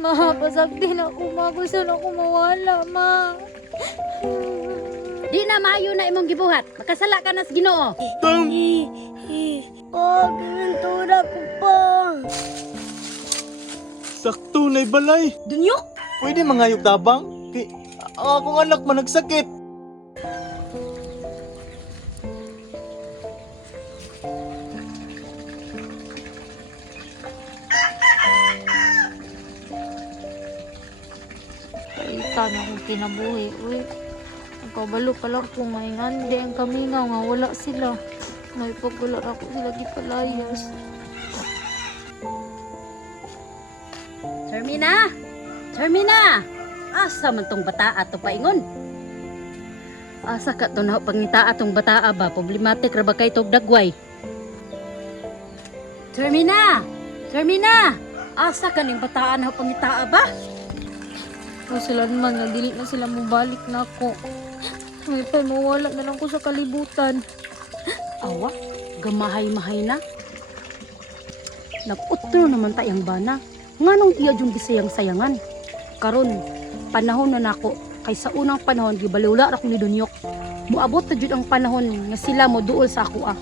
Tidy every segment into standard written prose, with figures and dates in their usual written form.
Ma, pasagdi na ako, ma. Gusto na ako mawala, ma. Di na maayo na imong gibuhat. Makasala ka na sa Ginoo. Tang! Pa, gintura ko pa. Sakto na'y balay. Dunyok. Pwede mangayog tabang? Kay akong anak man nagsakit. Kaita na akong kinabuhi, uy. Ang kabalo pa lang po ngayon. Hindi ang kamingaw nga, wala sila. May pagwala ako sila gipalayas. Charmina! Charmina! Asa man tong bataa to paingon? Asa ka to na pangitaa tong bataa ba? Problematic ra ba kay tog dagway? Charmina! Charmina! Asa ka ning bataa na pangitaa ba? Kung sila naman, nga dili na sila mabalik na ako. May pa, mawala na lang ko sa kalibutan. Awa, gamahay-mahay na. Nag-utro naman tayang bana. Nganong iya yung gisayang-sayangan. Karon, panahon na nako. Kay sa unang panahon, gibaliwala ra ko ni Dunyok. Muabot na jud ang panahon nga sila mo duol sa ako ah.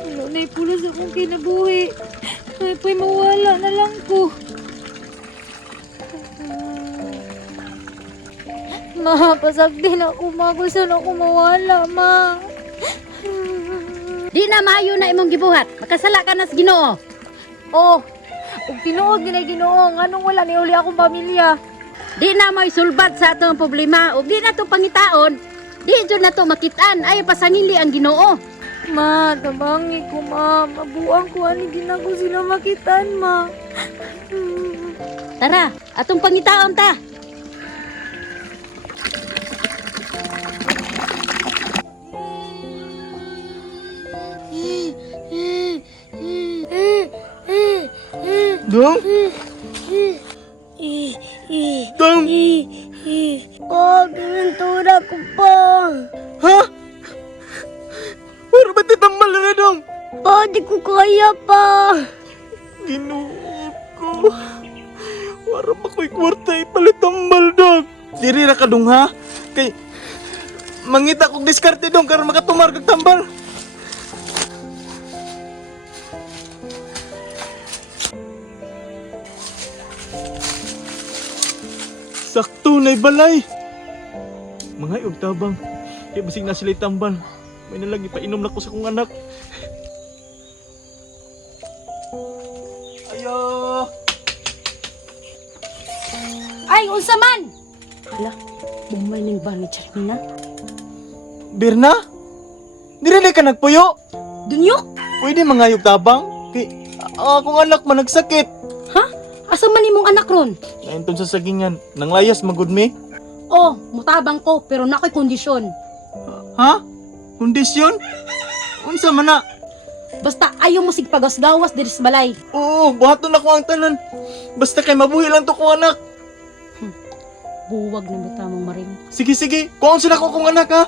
Ano na pulos akong kinabuhi. May pa, mawala na lang ko. Ma, pasagdi na ako, ma. Gusto na ako mawala, ma. Di na maayo na imong gibuhat. Makasala ka na sa Ginoo. Oh, kung tinuod nila Ginoo, anong wala ni uli akong pamilya? Di na may sulbat sa atong problema. O di na to pangitaon. Di jud na to makitaan. Ay pasangili ang Ginoo. Ma, tabangi ko, ma. Mabuang ko, ani ginago sila makitaan, ma. Tara, atong pangitaon ta. Dong? Dong? Pa, gintura ko pa. Ha? Para ba titambal na dong? Pa, di ko kaya pa. Ginoo ko. Para ba ko'y kwarta ipalit tambal dong? Diri ra ka dong ha? Kay mangita kong diskarte dong karon makatumar kag tambal. Sakto na'y balay. Mga og tabang. Kaya basig na sila'y tambal. May nalang ipainom na ko sa kong anak. Ayo! Ay, unsa man? Hala, bumay ning ba ni Charmina? Birna? Dili ka nagpuyo? Dunyok? Pwede mangayog tabang? Kay akong anak man nagsakit. Ha? Asa man imong anak ron? Nainton sa sagingan, nang layas magud mi. Oh, mutabang ko pero nakoy kondisyon. Ha? Kondisyon? Unsa man na? Basta ayaw mo sig pagasgawas diri sa balay. Oo, buhaton ako ang tanan. Basta kay mabuhi lang to kong anak. Buwag na bita mong maring. Sige, sige. Kuhaan sila ko kong anak ha.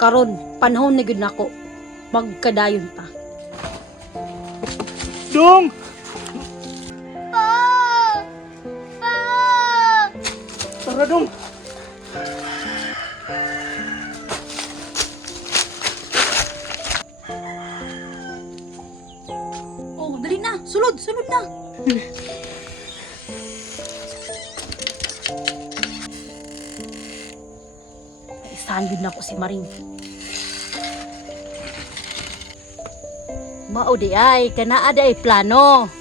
Karon, panahon na gyud nako. Magkadayon ta. Dong! Tara dong! Oh, dali na. Sulod, sulod na. Isahan gyud nako si Maring. Mao di ay kanaa day plano.